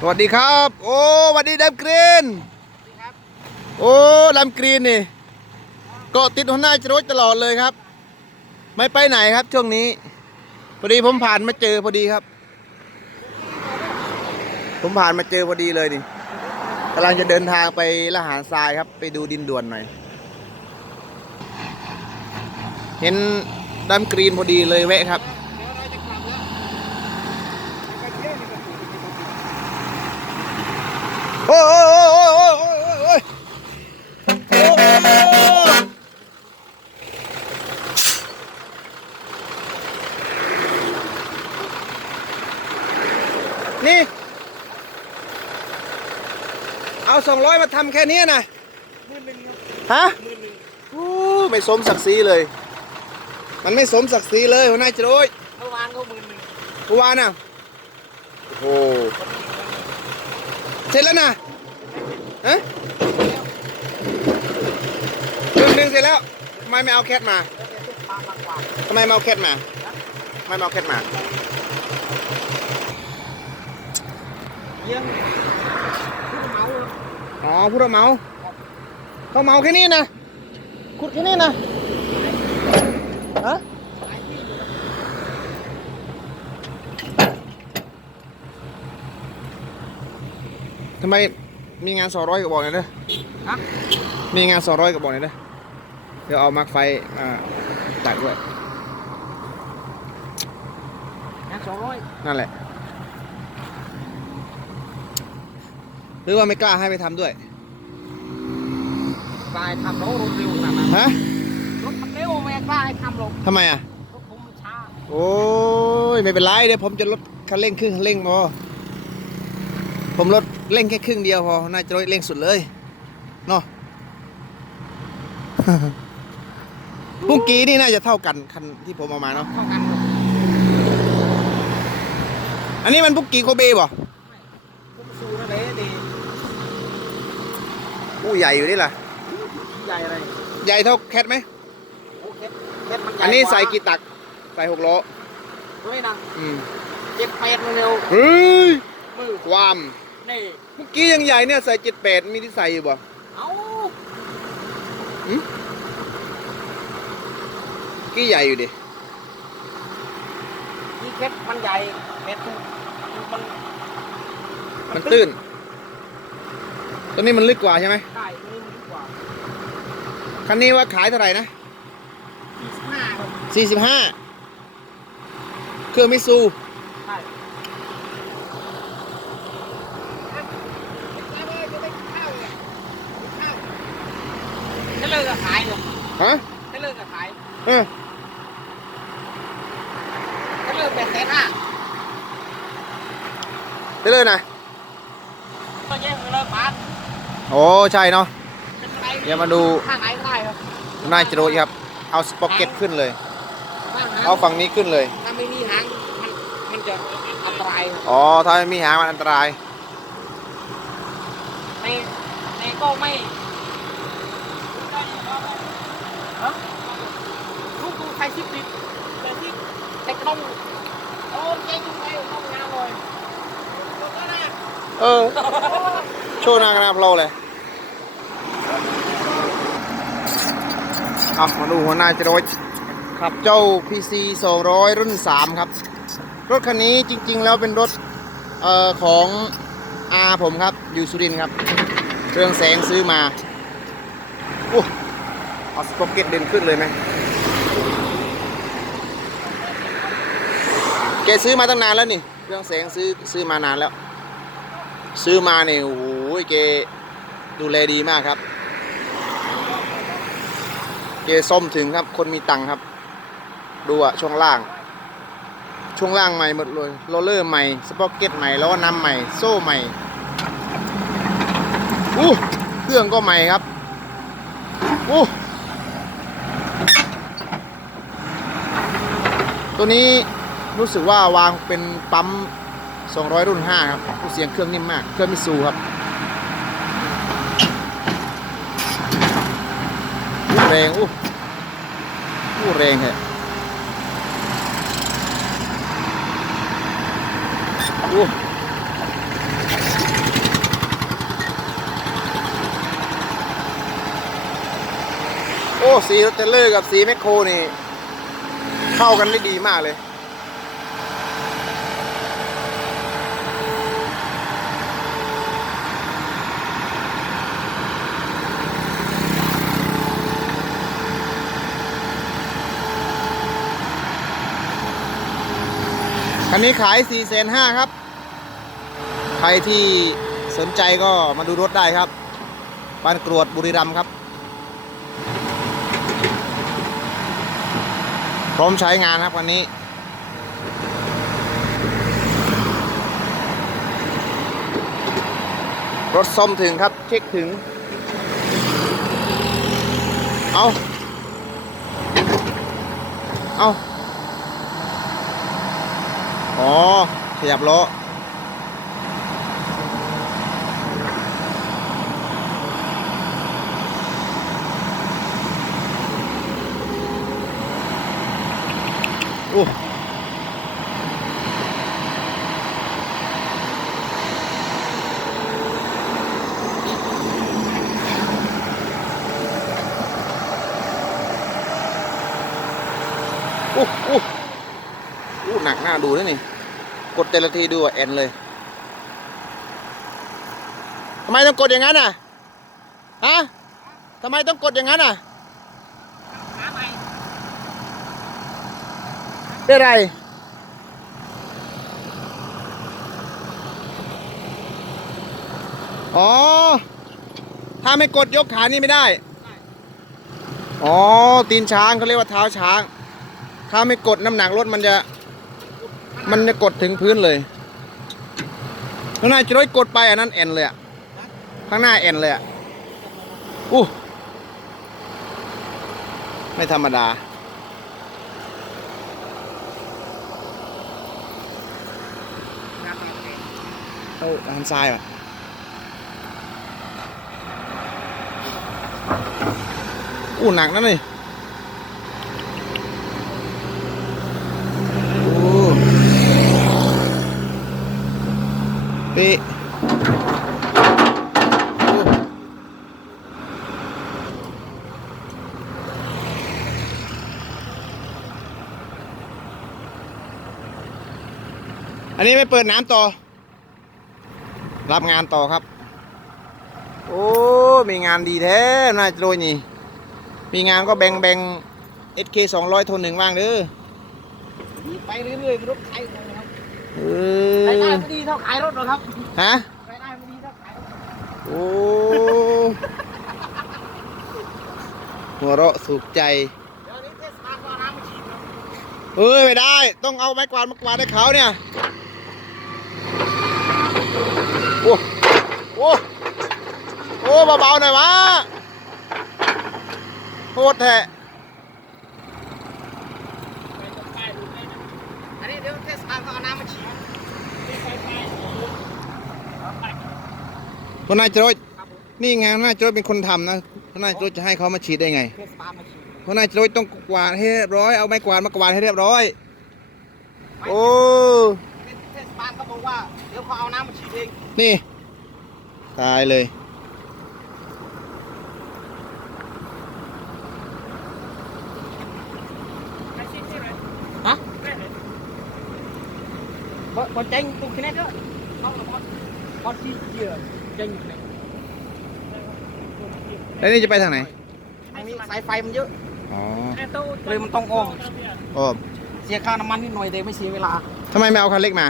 สวัสดีครับ โอ้สวัสดีดำกรีนโอ้ดำกรีนนี่เกาะติดหัวหน้าจรวดตลอดเลยครับ ไม่ไปไหนครับช่วงนี้พอดีผมผ่านมาเจอพอดีครับ ผมผ่านมาเจอพอดีเลยนี่กำลังจะเดินทางไปละหารทรายครับ ไปดูดินด่วนหน่อย เห็นดำกรีนพอดีเลยแวะครับ นี่ เอาสองร้อยมาทำแค่นี้นะฮะอู้ไม่สมศักดิ์ศรีเลย มันไม่สมศักดิ์ศรีเลยหัวหน้าจรวยเมื่อวานก็หมื่นหนึ่งเมื่อวานอะโอ้โห ร็จแล้วนะฮะหนึ่งหนึ่งเสร็จแล้วทำไมไม่เอาแคทมาทำไมไม่เอาแคทมาทำไมไม่เอาแคทมาเยี่ยงผู้เมาอ๋อผู้รับเหมาเขาเหมาแค่นี้นะขุดแค่นี้นะ หลายที่อยู่นะ ทำไมมีงานสองร้อยกับบอกหน่อยเด้อฮะมีงานสองร้อยกับบอกหน่อยเด้อเดี๋ยวเอามาร์คไฟมาตัดด้วย งานสองร้อยนั่นแหละ หรือว่าไม่กล้าให้ไปทำด้วย กลายทำรถเร็วขนาดนั้นฮะรถมันเร็วไม่กล้าให้ทำหรอกทำไมอะ รถผมมันช้าโอ้ย ไม่เป็นไรเดี๋ยวผมจะลดคันเร่งครึ่งคันเร่งพอ ผมลดเร่งแค่ครึ่งเดียวพอ น่าจะลดเร่งสุดเลย เนาะปุ้งกี้นี่น่าจะเท่ากันคันที่ผมเอามาเนาะ เท่ากันหมดอันนี้มันปุ้งกี้โคเบบ่ผมสู้นั่นแหละดีอู้ใหญ่อยู่นี่ล่ะ ใหญ่อะไร ใหญ่เท่าแคทไหมโอ้เคสเคสมันใหญ่อันนี้กว่าใส่กี่ตัก ใส่หกล้อด้วยนะอืมเจ็ดแปดเร็วเฮ้ย มือความ นี่เมื่อกี้ยังใหญ่เนี่ยใส่เจ็ดแปดมีที่ใส่อยู่บ่เอ้าเมื่อกี้ใหญ่อยู่ดินี่เคสมันใหญ่เคสมันมันตื้นตัวนี้มันลึกกว่าใช่ไหมใช่นี่มันดีกว่าคันนี้ว่าขายเท่าไหร่นะสี่สิบห้าครับสี่สิบห้าเครื่องมิซู ใช่จะเลิกกับขายเหรอ ฮะ จะเลิกกับขาย เออ จะ เลิกแปดแสนห้าได้เลยนะก็แย่งเลิกบาทโอ้ใช่เนาะเป็นไรเดี๋ยวมาดู ข้างไหนก็ได้ครับนายจโรยครับ เอาสปอกเก็ตขึ้นเลย ข้างหางเอาฝั่งนี้ขึ้นเลย ถ้าไม่มีหางมันมันจะอันตรายครับอ๋อ ถ้าไม่มีหางมันอันตราย ในในก็ไม่ฮะลูกดูไทยชิปดิแต่ที่แต่กระดงโอ้เจ๊จุ๊บไปต้องงาน เออ โชว์นากันนะเราเลยเอามาดูหัวหน้าจรวดขับเจ้า PC 200 รุ่น 3 ครับ รถคันนี้จริง ๆ แล้วเป็นรถเอ่อของอาผมครับ อยู่สุรินครับ เรื่องแสงซื้อมาโอ้เอาสปอกเก็ตเด่นขึ้นเลยไหม แกซื้อมาตั้งนานแล้วนี่เรื่องแสงซื้อซื้อมานานแล้ว ซื้อมาเนี่ยโอ้โหเกดูแลดีมากครับ เกส้มถึงครับ คนมีตังค์ครับ ดูอะช่วงล่าง ช่วงล่างใหม่หมดเลยโรลเลอร์ใหม่ สปอกเก็ตใหม่ล้อน้ำใหม่ โซ่ใหม่อู้เครื่องก็ใหม่ครับอู้ตัวนี้ รู้สึกว่าวางเป็นปั๊ม 200 รุ่น 5 ครับเสียงเครื่องนิ่มมาก เครื่องมิซูครับแรงอู้อู้แรงแฮะอู้โอ้ สีรเทเลอร์กับสีแมคโครนี่ เข้ากันได้ดีมากเลย คันนี้ขาย4 5 0 0 0ครับ ใครที่สนใจก็มาดูรถได้ครับบ้านกรวดบุรีรัมย์ครับ พร้อมใช้งานครับวันนี้ รถส้มถึงครับ เช็คถึง เอาเอา อ๋อ ขยับล้อโอ้โอ้โอ้ อ้หนักหน้าดูนะนี่ กดแต่ละทีดูว่าแอนเลยทำไมต้องกดอย่างนั้นอะฮะทำไมต้องกดอย่างนั้นอะเป็นไรอ๋อ ถ้าไม่กดยกขานี่ไม่ได้ อ๋อ ตีนช้างเขาเรียกว่าเท้าช้าง ถ้าไม่กดน้ำหนักรถมันจะ มันจะกดถึงพื้นเลยข้างหน้าจะร้อยกดไปอันนั้นแอนเลยอะข้างหน้าแอนเลยอะอู้ไม่ธรรมดา เอ้าทางซ้ายว่ะอู้หนักนั่นเลยโอ้เปอันนี้ไม่เปิดน้ำต่อ รับงานต่อครับ โอ้ มีงานดีแท้ น่าจะโดยนี่ มีงานก็แบ่งแบ่ง SK 200ทนหนึ่งว่างเด้อไปเรื่อยๆรถไถเลยคร เอรายได้อไม่ดีเท่าขายรถหรอกครับฮะ รายได้ไม่ดีเท่าขายรถโอ้ หัวเราะสุขใจ เดี๋ยวนี้เทศบาลก็เอาน้ำมาฉีดครับเอ้ยไม่ได้ ต้องเอาไม้กวาดมากวาดให้เขาเนี่ย โอ้โอ้โอ้เบาๆหน่อยวะโคตรแท้ไปตรงป้ายดูได้นะอันนี้เดี๋ยวเทศบาลก็เอาน้ำมาฉีดไปไปไปเอาไป คนนายจรดครับผมนี่ไงคนนายจรดเป็นคนทำนะคนนายจรดจะให้เขามาฉีดได้ไงเทศบาลมาฉีดคนนายจรดต้องกวาดให้เรียบร้อยเอาไม้กวาดมากวาดให้เรียบร้อย โอ้เทศบาลก็บอกว่าเดี๋ยวเขาเอาน้ำมาฉีดเองนี่ ตายเลย ฮะบอลเจ๊งตุ้งคะแนนเยอะเขาบอลบอลที่เยอะ เจ๊งคะแนนแล้วนี่จะไปทางไหนอันนี้สายไฟมันเยอะอ๋อเลยมันต้องอ้อมโอ้เสียค่าน้ำมันนิดหน่อยแต่ไม่เสียเวลาทำไมไม่เอาคันเล็กมา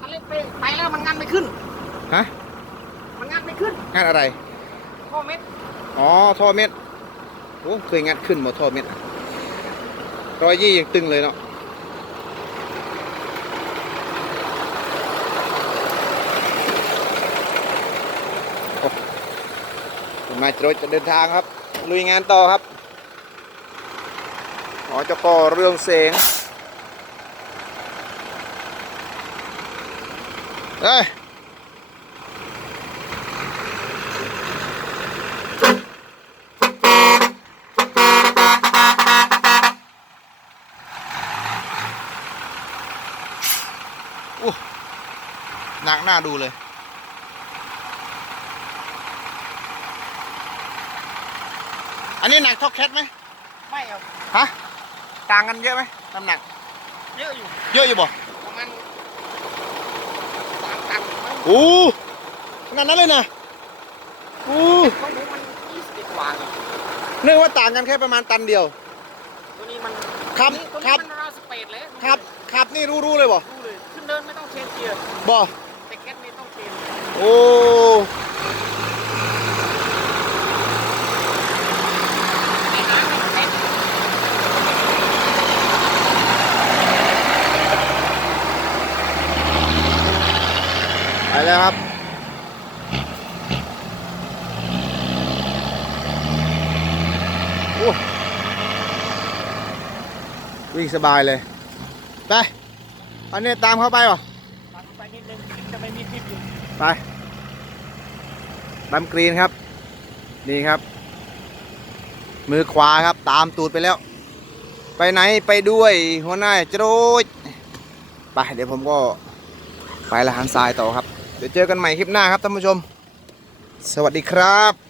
คันเล็กไปไปแล้วมันงันไม่ขึ้นฮะมันงันไม่ขึ้นงานอะไรข้อเม็ดอ๋อท่อเม็ดโอ้เคยงัดขึ้นหมดท่อเม็ดรอยยี่ยังตึงเลยเนาะ โอ้คุณ นายจรดจะเดินทางครับ ลุยงานต่อครับหอจกเรื่องเสงเฮ้ยหนักหน้าดูเลย อันนี้หนักเท่าแคทไหมไม่เอาฮะต่างกันเยอะไหมน้ำหนัก เยอะอยู่ เยอะอยู่บ่ประมาณสามตันมั้งโอ้ขนาดนั้นเลยนะโอ้ของผมมันยี่สิบกว่าเลยนึกว่าต่างกันแค่ประมาณตันเดียว ตัวนี้มันครับนี่ตัวครันี้บมันราวสเปดเลยครับครับนี่รู้รู้เลยบ่รู้เลยขึ้นเดินไม่ต้องเชนเกียร์บ่แต่แคทนี่ต้องเชนโอ้ ไอ้น้ำมันเต็ม ไป แล้วครับวิ่งสบายเลย ไป อันนี้ตามเข้าไปวะตัดไปนิดนึงจะไม่มีทิปอยู่ไปดำกรีนครับ นี่ครับ มือขวาครับ ตามตูดไปแล้ว ไปไหนไปด้วยหัวหน้าโจรดไป เดี๋ยวผมก็ไปละหันทรายต่อครับ เดี๋ยวเจอกันใหม่คลิปหน้าครับท่านผู้ชม สวัสดีครับ